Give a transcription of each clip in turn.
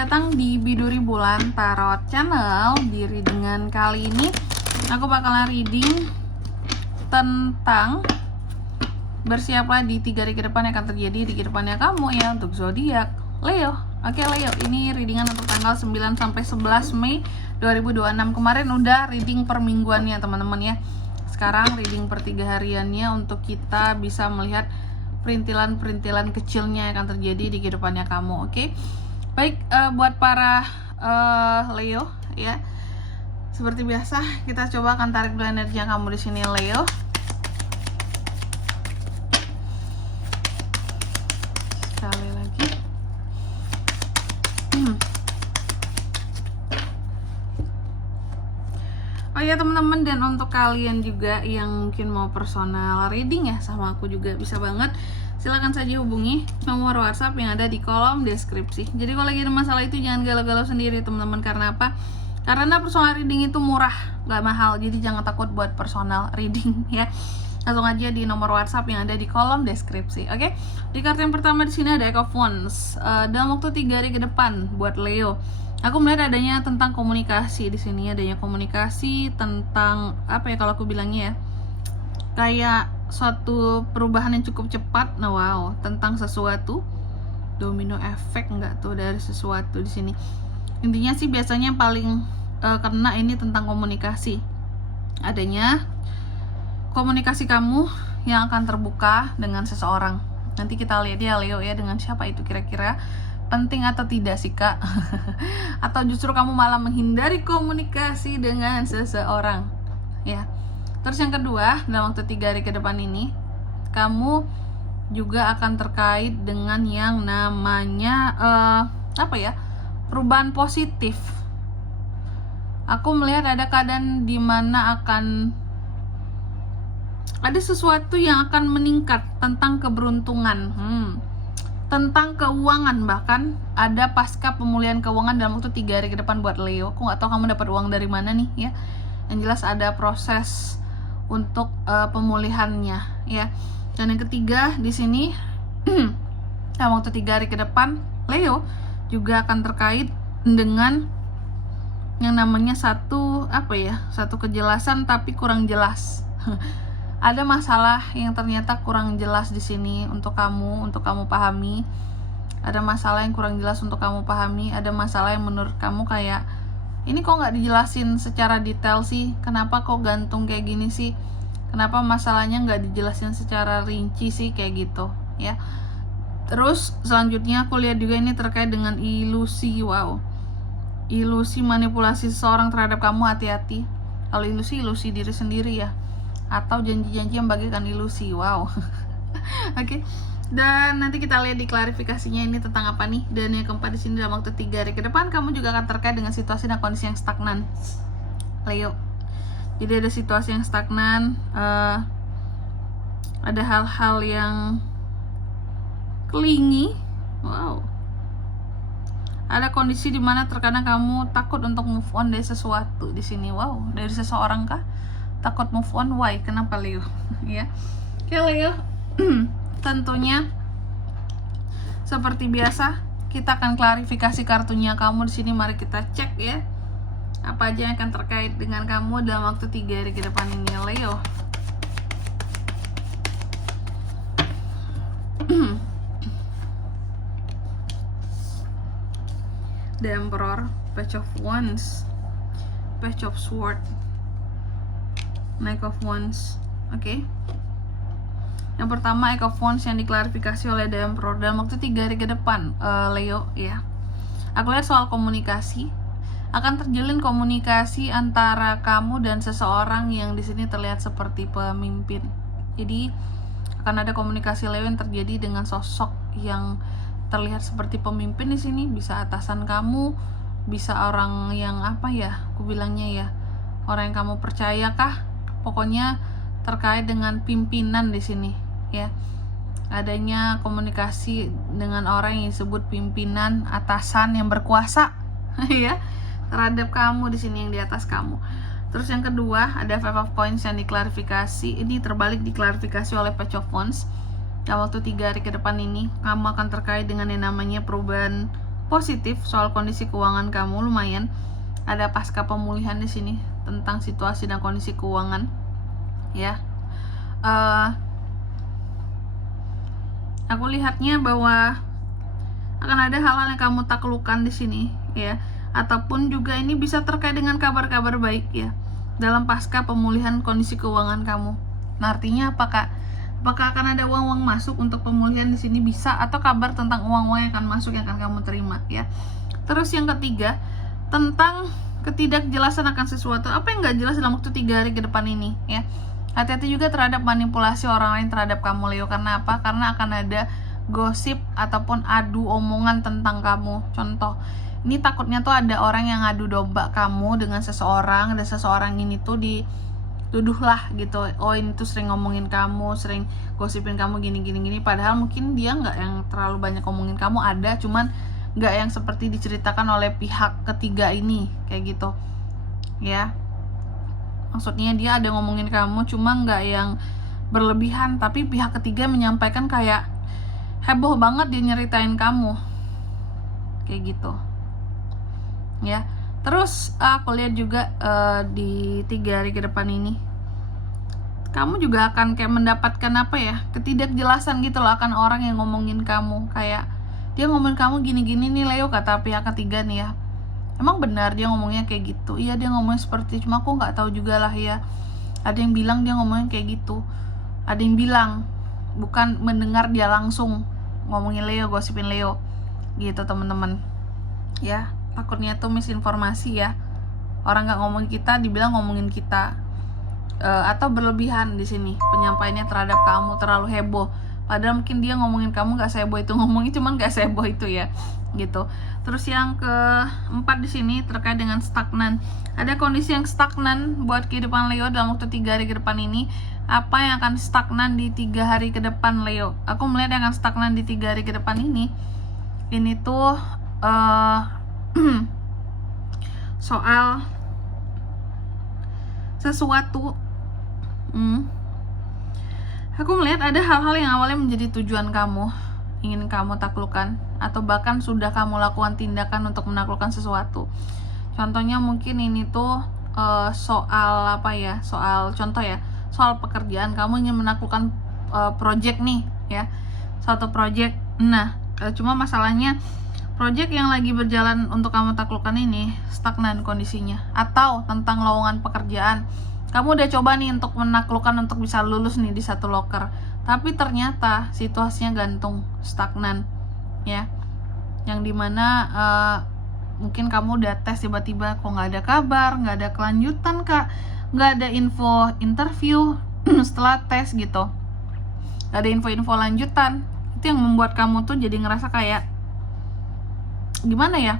datang di Biduri Bulan Tarot Channel. Di readingan kali ini aku bakalan reading tentang bersiaplah di 3 hari ke depan yang akan terjadi di kehidupannya kamu ya, untuk zodiak Leo. Oke Leo, ini readingan untuk tanggal 9 sampai 11 Mei 2026. Kemarin udah reading per mingguannya teman-teman ya. Sekarang reading per 3 hariannya untuk kita bisa melihat perintilan-perintilan kecilnya yang akan terjadi di kehidupannya kamu. Oke. Baik, buat para Leo ya. Seperti biasa, kita coba akan tarik dulu energi yang kamu di sini Leo. Sekali lagi. Oh ya teman-teman, dan untuk kalian juga yang mungkin mau personal reading ya sama aku juga bisa banget. Silahkan saja hubungi nomor WhatsApp yang ada di kolom deskripsi. Jadi kalau lagi ada masalah itu jangan galau-galau sendiri teman-teman. Karena apa? Karena personal reading itu murah, nggak mahal. Jadi jangan takut buat personal reading ya. Langsung aja di nomor WhatsApp yang ada di kolom deskripsi. Oke? Di kartu yang pertama di sini ada Eight of Wands. Dalam waktu 3 hari ke depan buat Leo. Aku melihat adanya tentang komunikasi di sini, adanya komunikasi tentang apa ya kalau aku bilangnya ya, kayak suatu perubahan yang cukup cepat. Nah wow, tentang sesuatu domino efek nggak tuh dari sesuatu di sini. Intinya sih biasanya paling kena ini tentang komunikasi. Adanya komunikasi kamu yang akan terbuka dengan seseorang. Nanti kita lihat ya Leo ya, dengan siapa itu kira-kira. Penting atau tidak sih kak? Atau justru kamu malah menghindari komunikasi dengan seseorang ya. Terus yang kedua, dalam waktu 3 hari ke depan ini kamu juga akan terkait dengan yang namanya apa ya, perubahan positif. Aku melihat ada keadaan dimana akan ada sesuatu yang akan meningkat tentang keberuntungan, tentang keuangan, bahkan ada pasca pemulihan keuangan dalam waktu 3 hari ke depan buat Leo. Aku nggak tahu kamu dapat uang dari mana nih ya. Yang jelas ada proses untuk pemulihannya ya. Dan yang ketiga di sini dalam waktu 3 hari ke depan Leo juga akan terkait dengan yang namanya satu kejelasan tapi kurang jelas. Ada masalah yang ternyata kurang jelas di sini untuk kamu pahami. Ada masalah yang kurang jelas untuk kamu pahami. Ada masalah yang menurut kamu kayak, ini kok nggak dijelasin secara detail sih? Kenapa kok gantung kayak gini sih? Kenapa masalahnya nggak dijelasin secara rinci sih kayak gitu ya? Terus selanjutnya aku lihat juga ini terkait dengan ilusi. Wow, ilusi manipulasi seseorang terhadap kamu, hati-hati. Kalau ilusi diri sendiri ya, atau janji-janji yang bagikan ilusi. Wow. Oke. Dan nanti kita lihat di klarifikasinya ini tentang apa nih. Dan yang keempat di sini dalam waktu 3 hari ke depan kamu juga akan terkait dengan situasi dan kondisi yang stagnan Leo. Jadi ada situasi yang stagnan, ada hal-hal yang clingy. Wow. Ada kondisi dimana terkadang kamu takut untuk move on dari sesuatu di sini. Wow, dari seseorang kah? Takut move on, why? Kenapa Leo? Ya, oke Leo. Tentunya seperti biasa kita akan klarifikasi kartunya kamu di sini. Mari kita cek ya, apa aja yang akan terkait dengan kamu dalam waktu 3 hari ke depan ini Leo. The Emperor, Page of Wands, Page of Swords, Knight of Wands. Oke. Yang pertama Knight of Wands yang diklarifikasi oleh The Emperor dalam waktu 3 hari ke depan Leo ya. Aku lihat soal komunikasi. Akan terjalin komunikasi antara kamu dan seseorang yang di sini terlihat seperti pemimpin. Jadi akan ada komunikasi Leo yang terjadi dengan sosok yang terlihat seperti pemimpin di sini. Bisa atasan kamu, bisa orang yang apa ya, aku bilangnya ya, orang yang kamu percaya kah? Pokoknya terkait dengan pimpinan di sini ya. Adanya komunikasi dengan orang yang disebut pimpinan, atasan yang berkuasa ya terhadap kamu di sini, yang di atas kamu. Terus yang kedua ada Five of Coins yang diklarifikasi. Ini terbalik diklarifikasi oleh Page of Wands. Dalam waktu 3 hari ke depan ini kamu akan terkait dengan yang namanya perubahan positif soal kondisi keuangan kamu, lumayan. Ada pasca pemulihan di sini tentang situasi dan kondisi keuangan, ya. Aku lihatnya bahwa akan ada hal-hal yang kamu taklukkan di sini, ya. Ataupun juga ini bisa terkait dengan kabar-kabar baik, ya, dalam pasca pemulihan kondisi keuangan kamu. Nah, artinya apakah akan ada uang-uang masuk untuk pemulihan di sini, bisa, atau kabar tentang uang-uang yang akan masuk yang akan kamu terima, ya. Terus yang ketiga, tentang ketidakjelasan akan sesuatu, apa yang nggak jelas dalam waktu 3 hari ke depan ini, ya. Hati-hati juga terhadap manipulasi orang lain terhadap kamu, Leo. Karena apa? Karena akan ada gosip ataupun adu omongan tentang kamu. Contoh, ini takutnya tuh ada orang yang ngadu domba kamu dengan seseorang, dan seseorang ini tuh dituduhlah gitu, oh ini tuh sering ngomongin kamu, sering gosipin kamu gini, padahal mungkin dia nggak yang terlalu banyak ngomongin kamu, ada, cuman nggak yang seperti diceritakan oleh pihak ketiga ini, kayak gitu, ya. Maksudnya dia ada ngomongin kamu, cuma nggak yang berlebihan, tapi pihak ketiga menyampaikan kayak heboh banget dia nyeritain kamu, kayak gitu, ya. Terus aku lihat juga di 3 hari ke depan ini kamu juga akan kayak mendapatkan apa ya, ketidakjelasan gitu loh akan orang yang ngomongin kamu. Kayak dia ngomongin kamu gini-gini nih Leo, kata pihak ketiga nih, ya. Emang benar dia ngomongnya kayak gitu? Iya, dia ngomongnya seperti, cuma aku nggak tahu juga lah, ya. Ada yang bilang dia ngomongnya kayak gitu, ada yang bilang bukan mendengar dia langsung ngomongin Leo, gosipin Leo gitu, teman-teman, ya. Takutnya tuh misinformasi, ya. Orang nggak ngomongin kita dibilang ngomongin kita, atau berlebihan di sini penyampaiannya terhadap kamu, terlalu heboh. Padahal mungkin dia ngomongin kamu nggak seheboh itu, ngomongin cuman nggak seheboh itu, ya, gitu. Terus yang keempat di sini terkait dengan stagnan. Ada kondisi yang stagnan buat kehidupan Leo dalam waktu 3 hari ke depan ini. Apa yang akan stagnan di 3 hari ke depan, Leo? Aku melihat yang akan stagnan di 3 hari ke depan ini tuh soal sesuatu. Aku melihat ada hal-hal yang awalnya menjadi tujuan kamu, ingin kamu taklukkan, atau bahkan sudah kamu lakukan tindakan untuk menaklukkan sesuatu. Contohnya mungkin ini tuh soal apa ya, soal contoh ya, soal pekerjaan. Kamu ingin menaklukkan project nih, ya, suatu project. Nah, cuma masalahnya project yang lagi berjalan untuk kamu taklukkan ini stagnan kondisinya. Atau tentang lowongan pekerjaan, kamu udah coba nih untuk menaklukkan untuk bisa lulus nih di satu loker, tapi ternyata situasinya gantung, stagnan, ya. Yang dimana mungkin kamu udah tes, tiba-tiba kok nggak ada kabar, nggak ada kelanjutan, Kak, nggak ada info interview setelah tes gitu, nggak ada info-info lanjutan. Itu yang membuat kamu tuh jadi ngerasa kayak gimana ya,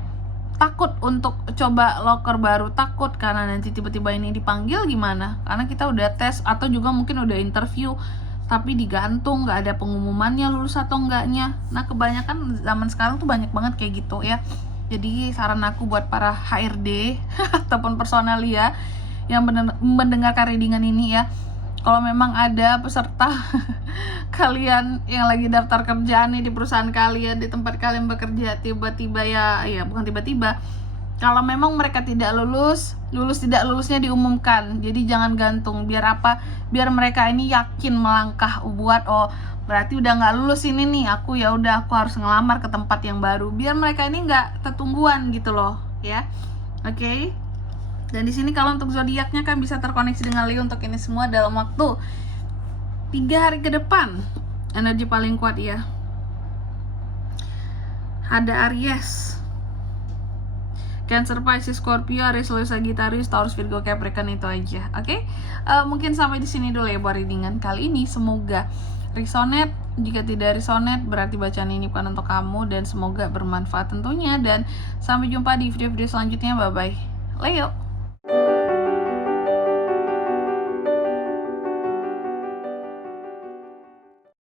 takut untuk coba loker baru, takut karena nanti tiba-tiba ini dipanggil gimana, karena kita udah tes atau juga mungkin udah interview tapi digantung, nggak ada pengumumannya lulus atau enggaknya. Nah, kebanyakan zaman sekarang tuh banyak banget kayak gitu, ya. Jadi saran aku buat para HRD ataupun personalia yang mendengarkan readingan ini, ya, kalau memang ada peserta kalian yang lagi daftar kerjaan nih di perusahaan kalian, di tempat kalian bekerja, tiba-tiba ya bukan tiba-tiba, kalau memang mereka tidak lulus tidak lulusnya diumumkan. Jadi jangan gantung. Biar apa? Biar mereka ini yakin melangkah buat, oh berarti udah nggak lulus ini nih, aku ya udah aku harus ngelamar ke tempat yang baru. Biar mereka ini nggak tertungguan gitu loh, ya. Oke. Dan di sini kalau untuk zodiaknya kan bisa terkoneksi dengan Leo untuk ini semua dalam waktu 3 hari ke depan. Energi paling kuat, ya. Ada Aries, Cancer, Pisces, Scorpio, Aries, Leo, Sagittarius, Taurus, Virgo, Capricorn, itu aja. Oke? Mungkin sampai di sini dulu ya buat readingan kali ini. Semoga resonate. Jika tidak resonate, berarti bacaan ini bukan untuk kamu, dan semoga bermanfaat tentunya. Dan sampai jumpa di video-video selanjutnya. Bye bye, Leo.